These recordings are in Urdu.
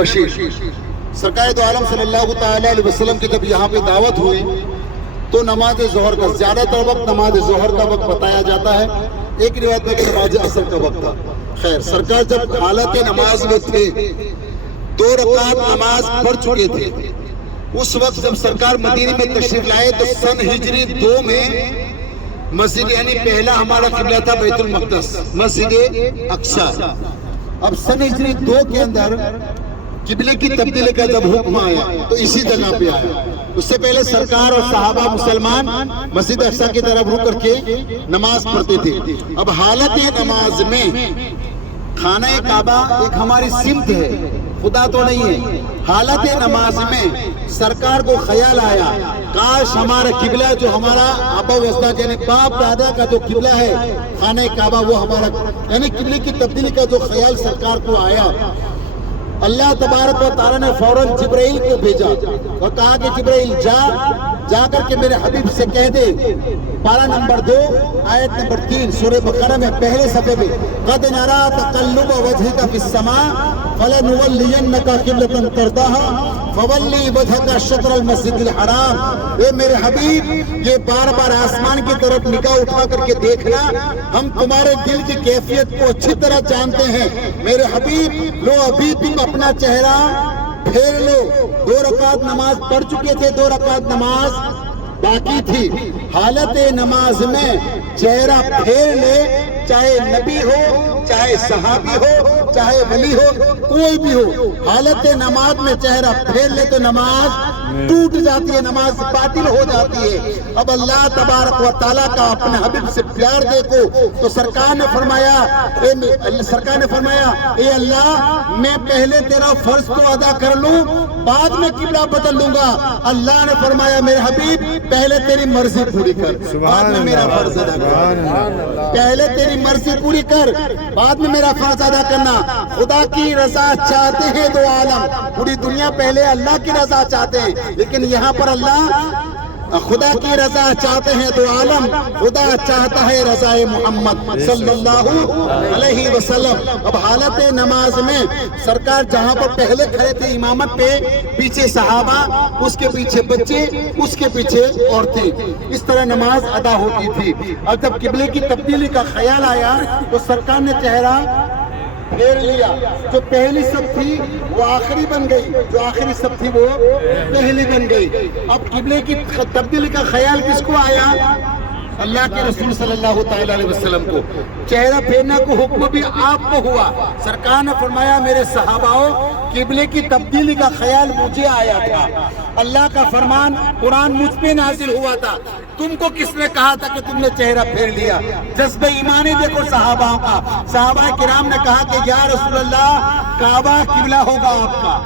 بشیر سرکار دو عالم صلی اللہ تعالی علیہ وسلم کی جب یہاں پہ دعوت ہوئی تو نماز ظہر کا زیادہ تر وقت نماز ظہر کا وقت بتایا جاتا ہے، ایک روایت میں کہ نماز عصر کا وقت تھا۔ خیر، سرکار جب حالت نماز میں تھے 2 رکعت نماز پڑھ چکے تھے، اس وقت جب سرکار مدینے میں تشریف لائے تو سن ہجری 2 میں مسجد یعنی پہلا ہمارا قبلہ تھا بیت المقدس، مسجد اقصی۔ اب سن ہجری 2 کے اندر قبلے کی تبدیلی کا جب حکم آیا تو اسی جگہ پہ آیا۔ اس سے پہلے سرکار اور صحابہ مسلمان مسجد اقصی کی طرف رک کر کے نماز پڑھتے تھے۔ اب حالت نماز میں خانہ کعبہ ایک ہماری سمت ہے، خدا تو نہیں ہے۔ حالت نماز میں سرکار کو خیال آیا کاش ہمارا قبلہ جو ہمارا آبا و اجداد یعنی باپ دادا کا جو قبلہ ہے خانہ کعبہ وہ ہمارا یعنی قبلے کی تبدیلی کا جو خیال سرکار کو آیا، اللہ تبارک و تعالیٰ نے فوراً جبرائیل کو بھیجا اور کہا کہ جبرائیل جا کر کے میرے حبیب سے کہہ دے، پارہ نمبر 2 آیت نمبر 3 سورہ بقرہ میں پہلے صفحے میں قد نرى تقلب وجهك في السماء فلنولينك قبلة ترضاها فولي وجهك شطر المسجد الحرام۔ اے میرے حبیب، یہ بار بار آسمان کی طرف نگاہ اٹھا کر کے دیکھنا، ہم تمہارے دل کی کیفیت کو اچھی طرح جانتے ہیں۔ میرے حبیب لو ابھی تم اپنا چہرہ پھیر لو۔ 2 رکعت نماز پڑھ چکے تھے، 2 رکعت نماز باقی تھی۔ حالت نماز میں چہرہ پھیر لے، چاہے نبی ہو، چاہے صحابی ہو، چاہے ولی ہو، کوئی بھی ہو، حالت نماز میں چہرہ پھیر لے تو نماز ٹوٹ جاتی ہے، نماز باطل ہو جاتی ہے۔ اب اللہ تبارک و تعالیٰ کا اپنے حبیب سے پیار دیکھو تو سرکار نے فرمایا اے اللہ، میں پہلے تیرا فرض تو ادا کر لوں، بعد میں قبلہ بدل لوں گا۔ اللہ نے فرمایا میرے حبیب پہلے تیری مرضی پوری کر، بعد میں میرا فرض ادا کر۔ پہلے تیری مرضی پوری کر، بعد میں میرا فرض ادا کرنا۔ خدا کی رضا چاہتے ہیں 2 عالم، پوری دنیا پہلے اللہ کی رضا چاہتے ہیں، لیکن یہاں پر اللہ خدا کی رضا چاہتے ہیں 2 عالم، خدا چاہتا ہے رضا محمد صلی اللہ علیہ وسلم۔ اب حالت نماز میں سرکار جہاں پر پہلے کھڑے تھے امامت پہ، پیچھے صحابہ، اس کے پیچھے بچے، اس کے پیچھے عورتیں، اس طرح نماز ادا ہوتی تھی۔ اور جب قبلے کی تبدیلی کا خیال آیا تو سرکار نے چہرہ پھیر لیا، جو پہلی صف تھی وہ آخری بن گئی، جو آخری صف تھی وہ پہلی بن گئی۔ اب قبلے کی تبدیلی کا خیال کس کو آیا؟ اللہ کے رسول صلی اللہ تعالی علیہ وسلم کو۔ چہرہ پھیرنے کو حکم بھی آپ کو ہوا۔ سرکار نے فرمایا میرے صحاباؤ، قبلے کی تبدیلی کا خیال مجھے آیا تھا، اللہ کا فرمان قرآن مجھ پہ نازل ہوا تھا، تم کو کس نے کہا تھا کہ تم نے چہرہ پھیر لیا؟ جذبہ ایمانی دیکھو صحابہ کا۔ صحابہ کرام نے کہا کہ یا رسول اللہ، کعبہ قبلہ ہوگا آپ کا،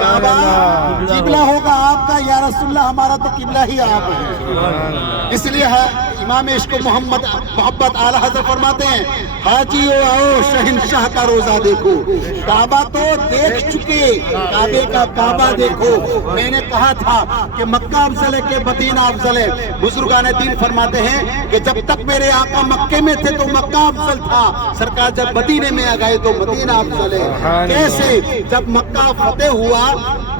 کعبہ قبلہ ہوگا آپ کا، یا رسول اللہ ہمارا تو قبلہ ہی آپ ہے۔ اس لیے امام عشق و محبت اعلیٰ حضرت فرماتے ہیں حاجی آؤ شہنشاہ کا روزہ دیکھو۔ کعبہ تو دیکھ چکے، کعبے کا کعبہ دیکھو۔ میں نے کہا تھا کہ مکہ افضل ہے کہ مدینہ افضل ہے؟ بزرگان دین فرماتے ہیں کہ جب تک میرے آقا مکے میں تھے تو مکہ افضل تھا، سرکار جب مدینے میں آ گئے تو مدینہ افضل ہے۔ کیسے؟ جب مکہ فتح ہوا،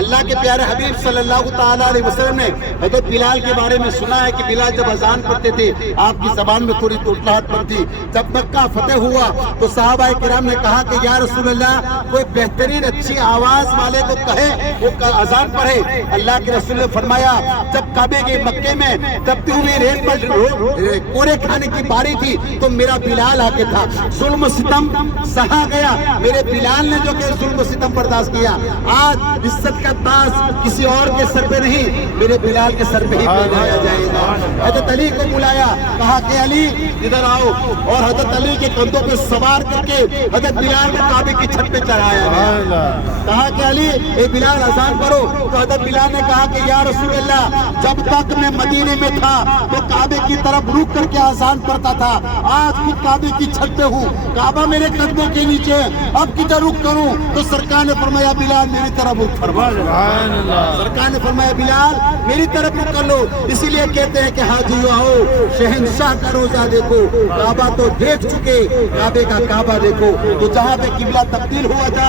اللہ کے پیارے حبیب صلی اللہ تعالی علیہ وسلم نے حضرت بلال کے بارے میں سنا ہے کہ بلال جب اذان پڑھتے تھے آپ کی زبان میں تھوڑی توٹلاہٹ پڑتی۔ جب مکہ فتح ہوا تو صحابہ کرام نے کہا کہ یا رسول اللہ، کوئی بہترین اچھی آواز والے کو کہے وہ اذان پڑھے۔ اللہ کے رسول نے فرمایا جب کعبے کے مکے میں تبتی ہوئی ریت پر کوڑے کھانے کی باری تھی تو میرا بلال آ کے تھا، ظلم و ستم سہا گیا، میرے بلال نے جو کہ ظلم و ستم برداشت کیا۔ آج عزت کا تاج کسی اور کے سر پہ نہیں، میرے بلال کے سر پہ ہی پہنایا جائے گا۔ حضرت علی کو بلایا، کہا کہ علی ادھر آؤ، اور حضرت علی کے کندھوں پہ سوار کر کے حضرت بلال کو کعبے کی چھت پہ چڑھایا گیا۔ کہا کہ علی اے بلال اذان پڑھو، تو حضرت بلال نے کہا کہ یا رسول اللہ، جب تک میں مدینے میں تھا تو کعبے کی طرف رک کر کے اذان پڑھتا تھا، آج خود کعبے کی چھت پہ ہوں، کعبہ میرے قدموں کے نیچے، اب کدھر رک کروں؟ تو سرکار نے فرمایا بلال میری طرف رک فرما۔ سرکار نے فرمایا بلال میری طرف رک کر لو۔ اسی لیے کہتے ہیں کہ حاجیو آؤ شہنشاہ کا روزہ دیکھو، کعبہ تو دیکھ چکے، کعبے کا کعبہ دیکھو۔ تو جہاں پہ قبلہ تبدیل ہوا تھا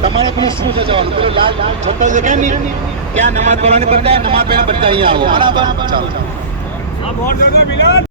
તમારે પણ શું છે જવાનું પેલો લાલ છોકરો દેખાય ને ત્યાં નમાજ પઢાને બતાય, નમાજ પઢાને બતાય અહીંયા આવો બરાબર ચાલો।